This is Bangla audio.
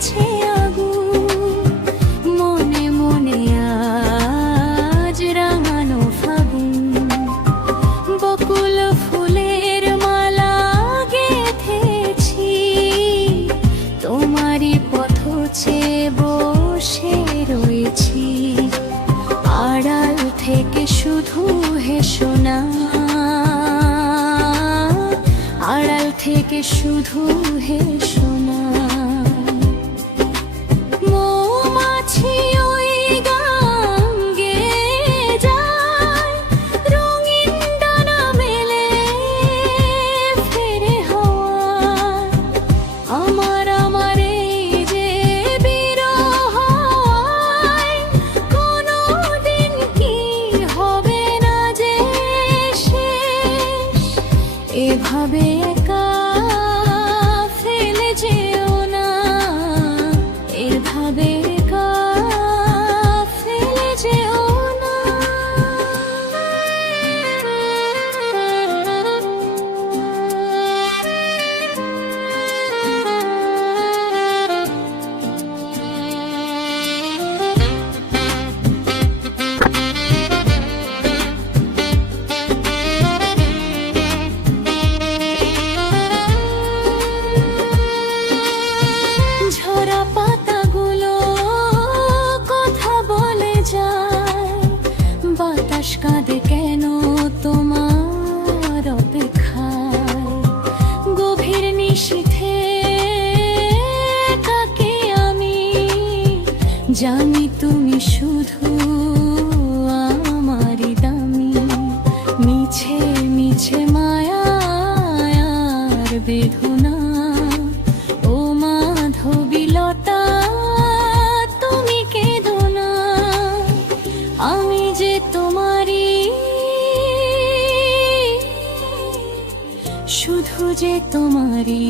জ্বলেছে আগুন, মনে মনে আজ রাঙানো ফাগুন। বকুল ফুলের মালা গেঁথেছি, তোমারই পথ চেয়ে বসে রয়েছি। আড়াল থেকে শুধু হেসো না, আড়াল থেকে শুধু হেসো না। মৌমাছি ওই গান গেয়ে যায়, রঙিন ডানা মেলে ফেরে হাওয়ায়। আমার আমার এই যে বিরহ, কোনোদিন কি হবে না যে শেষ। এভাবে একা ফেলে যেও না, এভাবে একা ফেলে যেও না। ঝরা পাতাগুলো কথা বলে যায়, বাতাস কাঁদে কেন তোমার অপেক্ষায়। গভীর নিশীথে কাকে আমি জানি, তুমি শুধু আমারই দামি। মিছে মিছে মায়া আর বেদনা, ও মাধবীলতা তুমি কেঁদো না। আমি যে তোমারই, শুধু যে তোমারই।